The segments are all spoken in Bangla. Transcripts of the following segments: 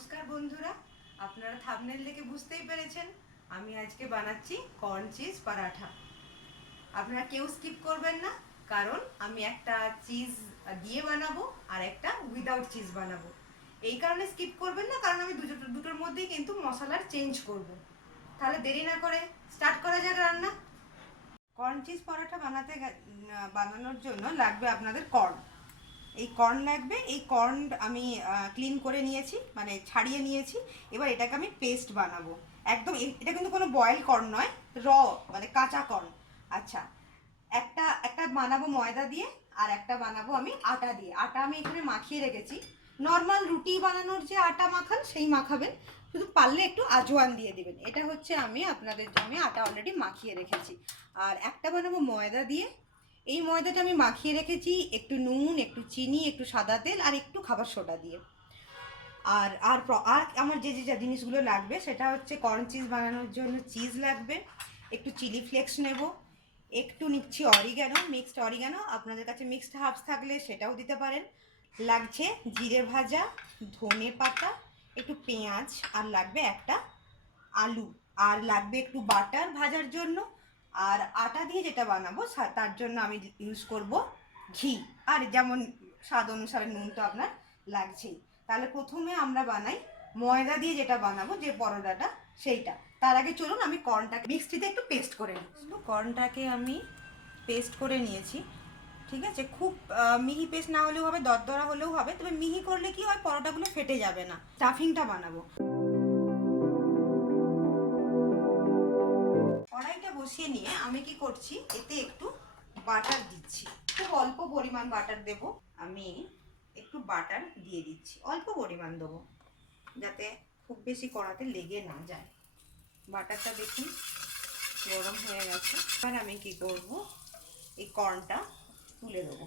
নমস্কার বন্ধুরা, আপনারা থামনেল দেখে বুঝতেই পেরেছেন, আমি আজকে বানাচ্ছি কর্ন চিজ পরাঠা। আপনারা কেউ স্কিপ করবেন না, কারণ আমি একটা চিজ দিয়ে বানাবো আর একটা উইদাউট চিজ বানাবো। এই কারণে স্কিপ করবেন না, কারণ আমি দুটো, দুটোর মধ্যেই কিন্তু মশলার চেঞ্জ করব। তাহলে দেরি না করে স্টার্ট করা যাক রান্না। কর্ন চিজ পরোটা বানাতে বানানোর জন্য লাগবে আপনাদের কর্ন এই কর্ন লাগবে, এই কর্ন আমি ক্লিন করে নিয়েছি মানে ছাড়িয়ে নিয়েছি, এবার এটাকে আমি পেস্ট বানাবো। একদম এটা কিন্তু কোনো বয়েল কর্ন নয় র মানে কাঁচা কর্ন আচ্ছা একটা একটা বানাবো ময়দা দিয়ে, আর একটা বানাবো আমি আটা দিয়ে। আটা আমি এখানে মাখিয়ে রেখেছি। নর্মাল রুটি বানানোর যে আটা মাখান, সেই মাখাবেন। শুধু পারলে একটু আজওয়ান দিয়ে দিবেন। এটা হচ্ছে আমি, আপনাদের আমি আটা অলরেডি মাখিয়ে রেখেছি। আর একটা বানাবো ময়দা দিয়ে এই ময়দাটা আমি মাখিয়ে রেখেছি, একটু নুন, একটু চিনি, একটু সাদা তেল আর একটু খাবার সোডা দিয়ে। আর আর আর আমার যে যে, যা জিনিসগুলো লাগবে সেটা হচ্ছে কর্ন চিজ বানানোর জন্য চিজ লাগবে, একটু চিলি ফ্লেক্স নেব, একটু নিচ্ছি অরিগানো মিক্সড অরিগানো আপনাদের কাছে মিক্সড হাফস থাকলে সেটাও দিতে পারেন। লাগছে জিরে ভাজা, ধনে পাতা, একটু পেঁয়াজ, আর লাগবে একটা আলু। আর লাগবে একটু বাটার ভাজার জন্য আর আটা দিয়ে যেটা বানাবো তার জন্য আমি ইউজ করব ঘি। আর যেমন স্বাদ অনুসারে নুন তো আপনার লাগছেই। তাহলে প্রথমে আমরা বানাই ময়দা দিয়ে যেটা বানাবো যে পরোটাটা সেইটা। তার আগে চলুন আমি কর্নটাকে মিক্সিতে একটু পেস্ট করে নিই। কর্নটাকে আমি পেস্ট করে নিয়েছি ঠিক আছে? খুব মিহি পেস্ট না হলেও হবে দরদরা হলেও হবে। তবে মিহি করলে কি হয় পরোটাগুলো ফেটে যাবে না। স্টাফিংটা বানাবো। বসিয়ে নিয়ে আমি কি করছি? এতে একটু বাটার দিচ্ছি। খুব অল্প পরিমাণ বাটার দেব। আমি একটু বাটার দিয়ে দিচ্ছি। অল্প পরিমাণ দেবো। যাতে খুব বেশি কড়াতে লেগে না যায়। বাটারটা দেখুন, গরম হয়ে গেছে। এবার আমি কি করব? এই কর্নটা তুলে দেবো।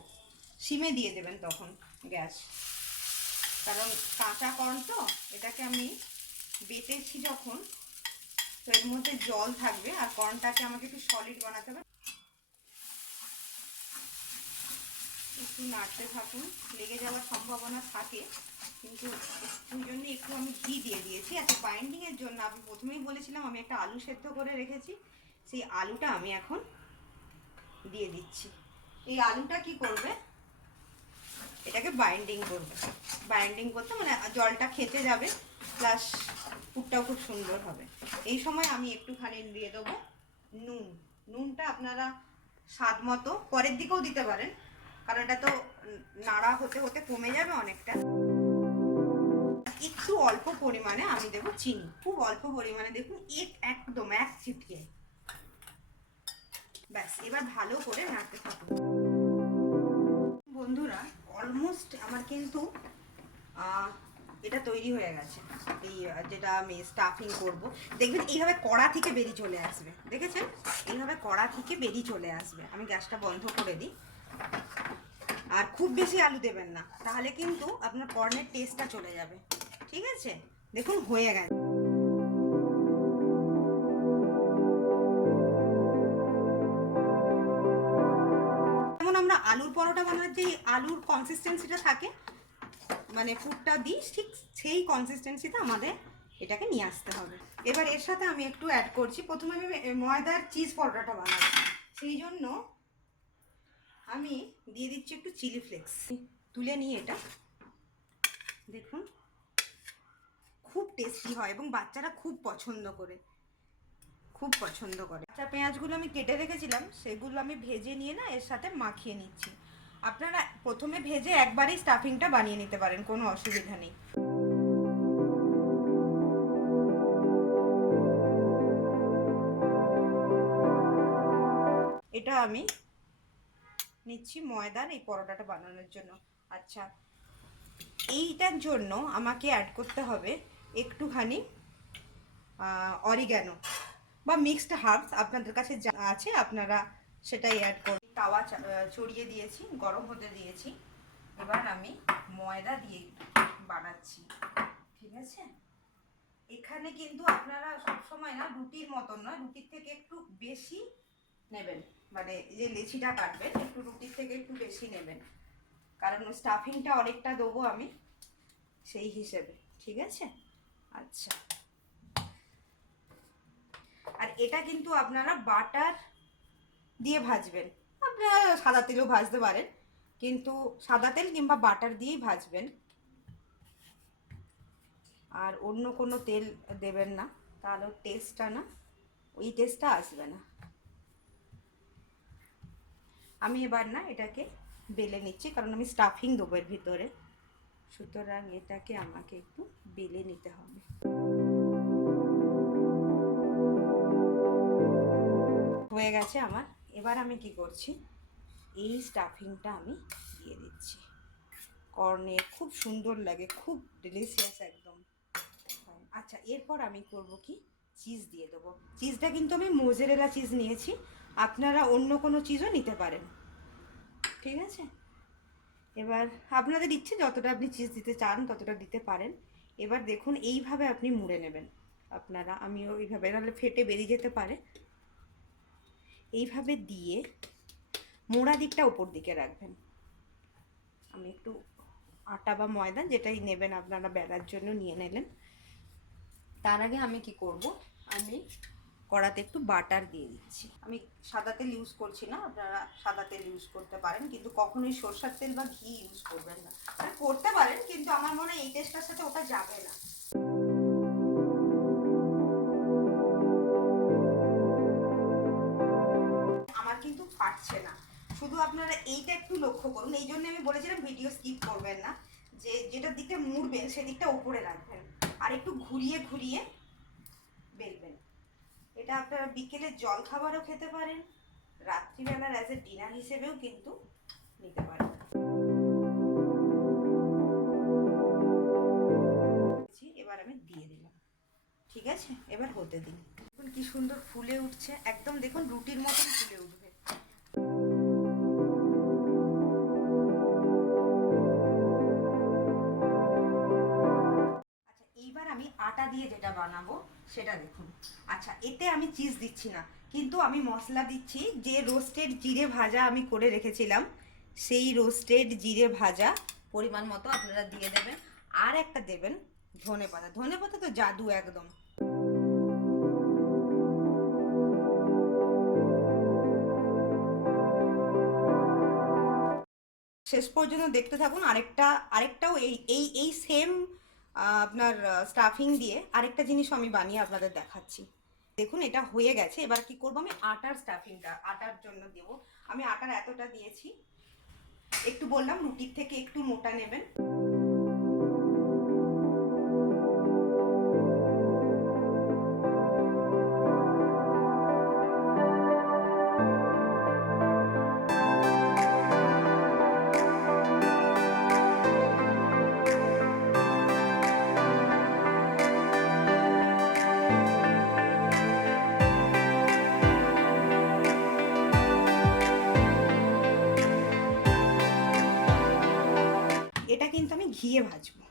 সিমে দিয়ে দেবেন তখন গ্যাস। কারণ কাঁচা কর্ন তো, এটাকে আমি বেটেছি যখন তো এর মধ্যে জল থাকবে আর কর্নটাকে আমাকে একটু সলিড বানাতে হবে। একটু নাড়তে থাকুন, লেগে যাওয়ার সম্ভাবনা থাকে, কিন্তু ওই জন্য একটু আমি ঘি দিয়ে দিয়েছি। আচ্ছা বাইন্ডিংয়ের জন্য আমি প্রথমেই বলেছিলাম, আমি একটা আলু সেদ্ধ করে রেখেছি। সেই আলুটা আমি এখন দিয়ে দিচ্ছি। এই আলুটা কি করবে? এটাকে বাইন্ডিং করবে। বাইন্ডিং করতে মানে জলটা খেতে যাবে প্লাস পুরটাও খুব সুন্দর হবে। এই সময় আমি একটুখানি দিয়ে দেবো নুন। নুনটা আপনারা স্বাদ মতো পরের দিকেও দিতে পারেন, কারণ এটা তো নাড়া হতে হতে কমে যাবে অনেকটা। একটু অল্প পরিমাণে আমি দেবো চিনি। খুব অল্প পরিমাণে দেখুন, এক একদম, এক চিটকে ব্যাস, এবার ভালো করে নাড়তে থাকুন। বন্ধুরা অলমোস্ট আমার কিন্তু এটা তৈরি হয়ে গেছে। এই যেটা আমি স্টাফিং করব। দেখবেন এইভাবে কড়া থেকে বেরিয়ে চলে আসবে। দেখেছেন? এইভাবে কড়া থেকে বেরিয়ে চলে আসবে। আমি গ্যাসটা বন্ধ করে দিই। আর খুব বেশি আলু দেবেন না। তাহলে কিন্তু আপনার কর্নের টেস্টটা চলে যাবে। ঠিক আছে? দেখুন, হয়ে গেছে। যেমন আমরা আলুর পরোটা বানানোর যে আলুর কনসিস্টেন্সিটা থাকে মানে ফুডটা দিই ঠিক সেই কনসিস্টেন্সিতে আমাদের এটাকে নিয়ে আসতে হবে। এবার এর সাথে আমি একটু অ্যাড করছি। প্রথমে আমি ময়দার চিজ পরোটাটা বানাবো। সেই জন্য আমি দিয়ে দিচ্ছি একটু চিলি ফ্লেক্স তুলে নিয়ে এটা, দেখুন, খুব টেস্টি হয় এবং বাচ্চারা খুব পছন্দ করে। খুব পছন্দ করে। আচ্ছা পেঁয়াজগুলো আমি কেটে রেখেছিলাম, সেগুলো আমি ভেজে নিয়ে না এর সাথে মাখিয়ে নিচ্ছি। আপনারা প্রথমে ভেজে একবারেই স্টাফিংটা বানিয়ে নিতে পারেন, কোনো অসুবিধা নেই। এটা আমি নিচ্ছি ময়দার এই পরোটাটা বানানোর জন্য। আচ্ছা এইটার জন্য আমাকে অ্যাড করতে হবে একটুখানি অরিগ্যানো বা মিক্সড হার্বস আপনাদের কাছে যা আছে, আপনারা সেটাই অ্যাড করুন তাওয়া চড়িয়ে দিয়েছি, গরম হতে দিয়েছি। এবার আমি ময়দা দিয়ে বানাচ্ছি, ঠিক আছে? এখানে কিন্তু আপনারা সবসময় না রুটির মতন নয়, রুটির থেকে একটু বেশি নেবেন। মানে যে লেচিটা কাটবেন, একটু রুটির থেকে একটু বেশি নেবেন। কারণ স্টাফিংটা অনেকটা দেবো আমি সেই হিসেবে, ঠিক আছে? আচ্ছা। আর এটা কিন্তু আপনারা বাটার দিয়ে ভাজবেন। আপনারা সাদা তেলও ভাজতে পারেন, কিন্তু সাদা তেল কিংবা বাটার দিয়েই ভাজবেন। আর অন্য কোনো তেল দেবেন না, তাহলে টেস্টটা না, ওই টেস্টটা আসবে না। আমি এবার না এটাকে বেলে নিচ্ছি, কারণ আমি স্টাফিং দেবো এর ভিতরে। সুতরাং এটাকে আমাকে একটু বেলে নিতে হবে। হয়ে গেছে আমার এবার আমি কি করছি? এই স্টাফিংটা আমি দিয়ে দিচ্ছি। কর্নে খুব সুন্দর লাগে, খুব ডিলিশিয়াস একদম। আচ্ছা এরপর আমি করব কি? চিজ দিয়ে দেবো। চিজটা কিন্তু আমি মোজেরেলা চিজ নিয়েছি। আপনারা অন্য কোনো চিজও নিতে পারেন। ঠিক আছে? এবার আপনাদের ইচ্ছে যতটা আপনি চিজ দিতে চান, ততটা দিতে পারেন। এবার দেখুন, এইভাবে আপনি মুড়ে নেবেন। আপনারা, আমিও এইভাবে, নাহলে ফেটে বেরিয়ে যেতে পারে। এইভাবে দিয়ে মোড়া দিকটা ওপর দিকে রাখবেন। আমি একটু আটা বা ময়দা যেটাই নেবেন আপনারা বেলার জন্য নিয়ে নিলেন। তার আগে আমি কি করব? আমি কড়াতে একটু বাটার দিয়ে দিচ্ছি। আমি সাদা তেল ইউজ করছি না, আপনারা সাদা তেল ইউজ করতে পারেন, কিন্তু কখনোই সরষার তেল বা ঘি ইউজ করবেন না। মানে করতে পারেন, কিন্তু আমার মনে হয় এই টেস্টটার সাথে ওটা যাবে না। ফাটছে না। শুধু আপনারা এইটা একটু লক্ষ্য করুন, এই জন্য আমি বলেছিলাম ভিডিও স্কিপ করবেন না। যে যেটার দিকটা মুড়বেন, সেদিকটা ওপরে রাখবেন। আর একটু ঘুরিয়ে ঘুরিয়ে বেলবেন। এটা আপনারা বিকেলে জল খাবারও খেতে পারেন রাত্রিবেলার অ্যাজ এ ডিনার হিসেবেও কিন্তু নিতে পারেন। এবার আমি দিয়ে দিলাম। ঠিক আছে? এবার হতে দিন। কি সুন্দর ফুলে উঠছে। একদম দেখুন রুটির মতন ফুলে উঠবে। আটা দিয়ে যেটা বানাবো, সেটা দেখুন। আচ্ছা এতে আমি চিজ দিচ্ছি না, কিন্তু আমি মশলা দিচ্ছি, যে রোস্টেড জিরে ভাজা আমি করে রেখেছিলাম, সেই রোস্টেড জিরে ভাজা পরিমাণ মতো আপনারা দিয়ে দেবেন। আর একটা দেবেন ধনে পাতা। ধনে পাতা তো জাদু একদম। শেষ পর্যন্ত দেখতে থাকুন, আরেকটা, আরেকটাও এই এই এই সেম আপনার স্টাফিং দিয়ে আরেকটা জিনিস আমি বানিয়ে আপনাদের দেখাচ্ছি। দেখুন, এটা হয়ে গেছে। এবার কি করব আমি? আটার স্টাফিংটা আটার জন্য দেব। আমি আটার এতটা দিয়েছি। একটু বললাম, রুটির থেকে একটু মোটা নেবেন। আমি ভাজবো।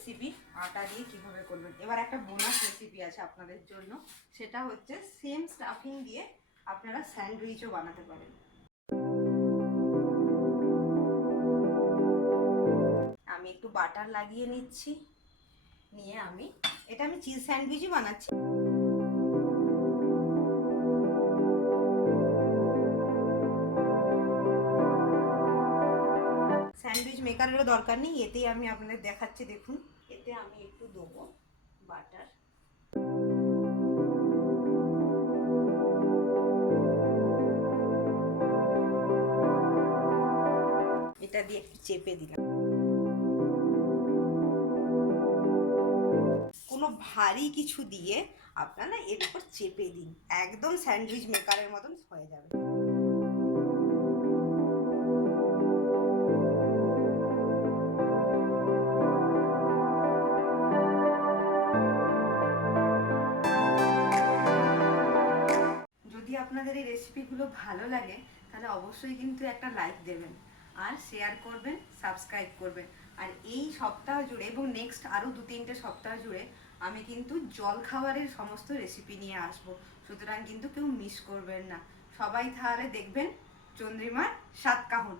রেসিপি আটা দিয়ে কীভাবে করবেন। এবার একটা বোনাস রেসিপি আছে আপনাদের জন্য, সেটা হচ্ছে সেম স্টাফিং দিয়ে আপনারা স্যান্ডউইচও বানাতে পারেন। আমি একটু বাটার লাগিয়ে নিচ্ছি, নিয়ে আমি, এটা আমি চিজ স্যান্ডউইচই বানাচ্ছি। মেকারেরও দরকার নেই, এতেই আমি আপনাদের দেখাচ্ছি, দেখুন। এতে আমি একটু দেবো বাটার। এটা দিয়ে একটু চেপে দিলাম। কোনো ভারী কিছু দিয়ে আপনারা এর উপর চেপে দিন। একদম স্যান্ডউইচ মেকারের মতন হয়ে যাবে। রেসিপিগুলো ভালো লাগে, তাহলে অবশ্যই কিন্তু একটা লাইক দেবেন। আর শেয়ার করবেন সাবস্ক্রাইব করবেন। আর এই সপ্তাহ জুড়ে এবং নেক্সট আরও দু তিনটে সপ্তাহ জুড়ে আমি কিন্তু জল খাবারের সমস্ত রেসিপি নিয়ে আসব। সুতরাং কিন্তু কেউ মিস করবেন না। সবাই তাহলে দেখবেন চন্দ্রিমার সাতকাহন।